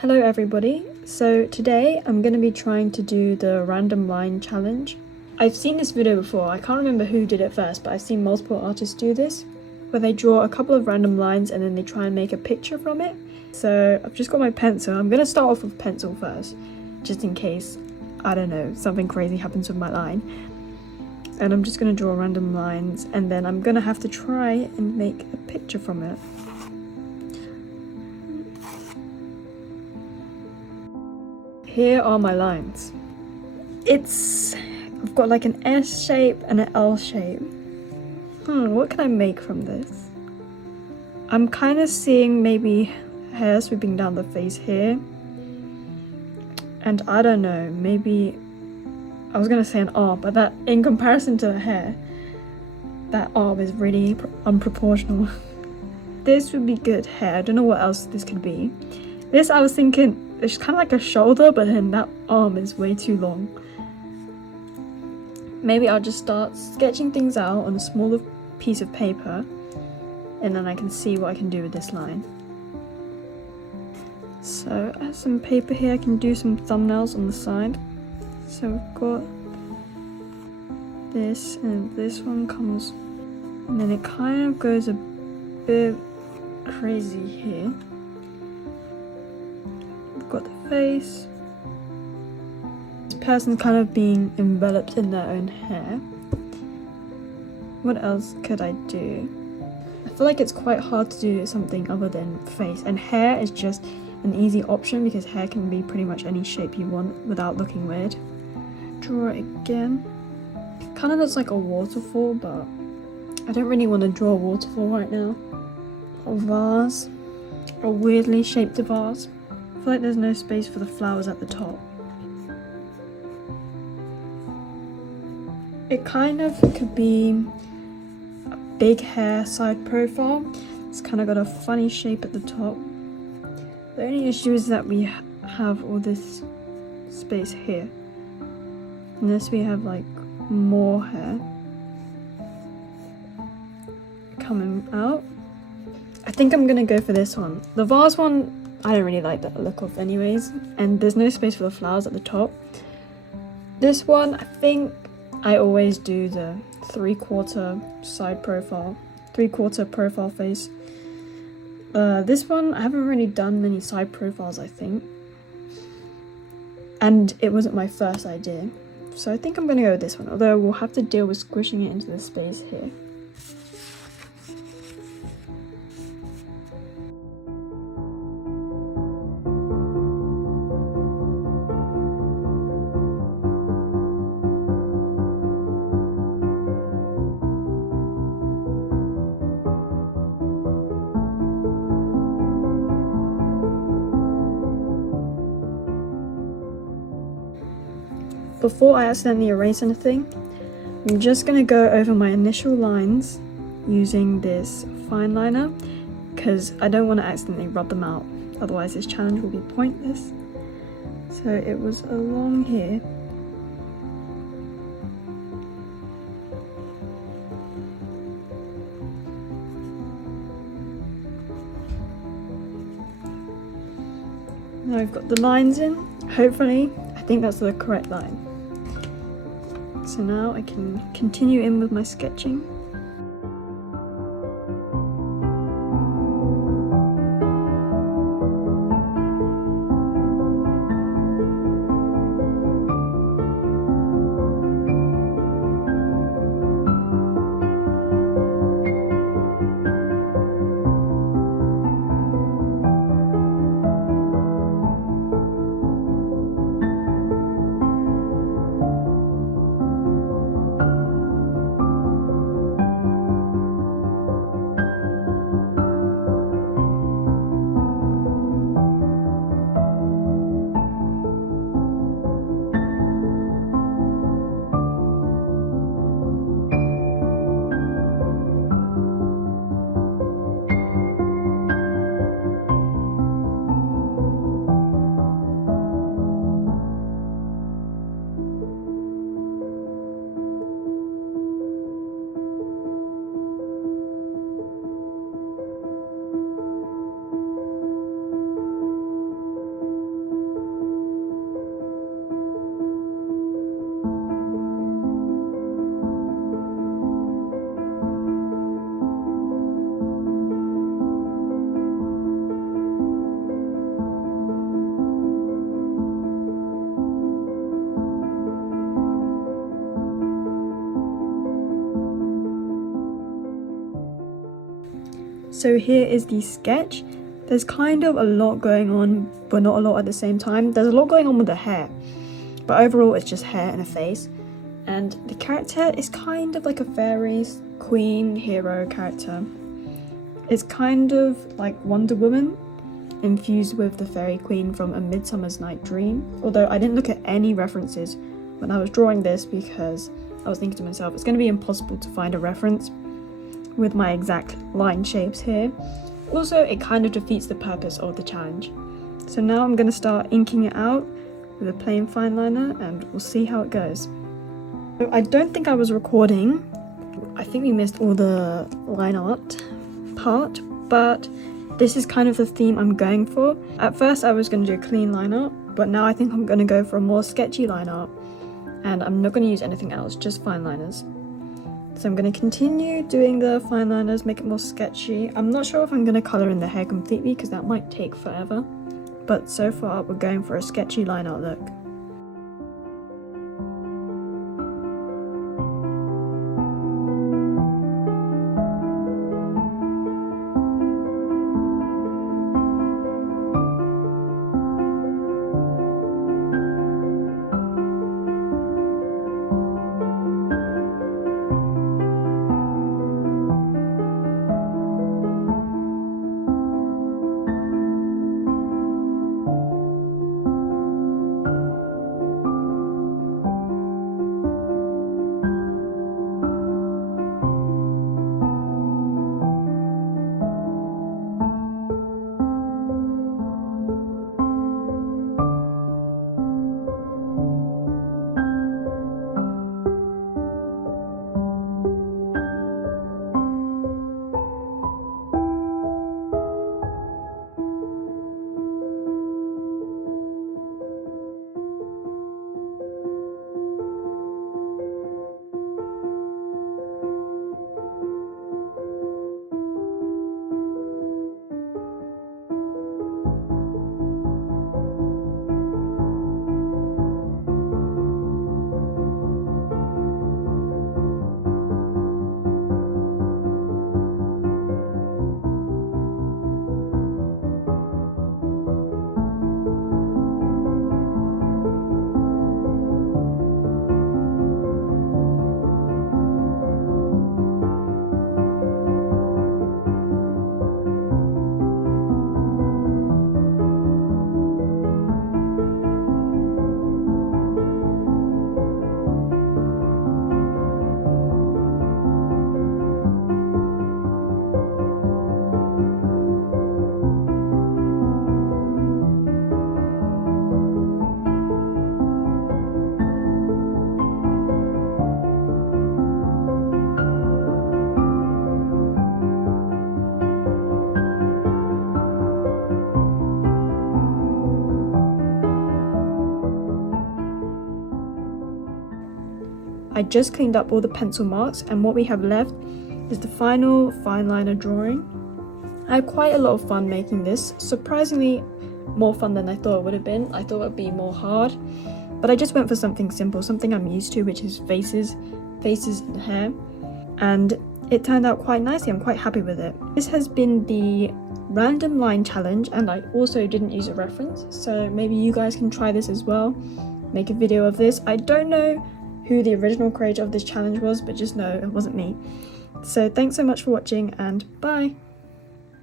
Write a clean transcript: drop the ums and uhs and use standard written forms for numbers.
Hello everybody, so today I'm going to be trying to do the random line challenge. I've seen this video before, I can't remember who did it first, but I've seen multiple artists do this, where they draw a couple of random lines and then they try and make a picture from it. So I've just got my pencil. I'm going to start off with pencil first, just in case, I don't know, something crazy happens with my line. And I'm just going to draw random lines and then I'm going to have to try and make a picture from it. Here are my lines. I've got like an S shape and an L shape. What can I make from this? I'm kind of seeing maybe hair sweeping down the face here. And I don't know, maybe, I was gonna say an arm, but that, in comparison to the hair, that arm is really unproportional. This would be good hair, I don't know what else this could be. This I was thinking, it's kind of like a shoulder, but then that arm is way too long. Maybe I'll just start sketching things out on a smaller piece of paper and then I can see what I can do with this line. So I have some paper here, I can do some thumbnails on the side. So we've got this and this one comes and then it kind of goes a bit crazy here. Got the face. This person's kind of being enveloped in their own hair. What else could I do? I feel like it's quite hard to do something other than face, and hair is just an easy option because hair can be pretty much any shape you want without looking weird. Draw it again. Kind of looks like a waterfall, but I don't really want to draw a waterfall right now. A vase, a weirdly shaped vase. I feel like there's no space for the flowers at the top. It kind of could be a big hair side profile. It's kind of got a funny shape at the top. The only issue is that we have all this space here. Unless we have like more hair coming out. I think I'm gonna go for this one. The vase one, I don't really like the look of anyways, and there's no space for the flowers at the top. This one, I think I always do the 3/4 side profile, 3/4 profile face. This one, I haven't really done many side profiles, I think. And it wasn't my first idea. So I think I'm gonna go with this one, although we'll have to deal with squishing it into the space here. Before I accidentally erase anything, I'm just going to go over my initial lines using this fine liner because I don't want to accidentally rub them out, otherwise this challenge will be pointless. So it was along here. Now I've got the lines in, hopefully, I think that's the correct line. So now I can continue in with my sketching. So here is the sketch. There's kind of a lot going on, but not a lot at the same time. There's a lot going on with the hair, but overall it's just hair and a face. And the character is kind of like a fairy, queen, hero character. It's kind of like Wonder Woman, infused with the fairy queen from A Midsummer's Night Dream. Although I didn't look at any references when I was drawing this because I was thinking to myself, it's going to be impossible to find a reference with my exact line shapes here. Also, it kind of defeats the purpose of the challenge. So now I'm going to start inking it out with a plain fine liner and we'll see how it goes. So I don't think I was recording. I think we missed all the line art part, but this is kind of the theme I'm going for. At first I was going to do a clean line art, but now I think I'm going to go for a more sketchy line art. And I'm not going to use anything else, just fine liners. So I'm going to continue doing the fine liners, make it more sketchy. I'm not sure if I'm going to colour in the hair completely because that might take forever. But so far we're going for a sketchy line art look. I just cleaned up all the pencil marks and what we have left is the final fine liner drawing. I had quite a lot of fun making this, surprisingly more fun than I thought it would have been. I thought it would be more hard, but I just went for something simple, something I'm used to, which is faces and hair, and it turned out quite nicely. I'm quite happy with it. This has been the random line challenge and I also didn't use a reference, so maybe you guys can try this as well, make a video of this. I don't know who the original creator of this challenge was, but just know it wasn't me. So thanks so much for watching and bye!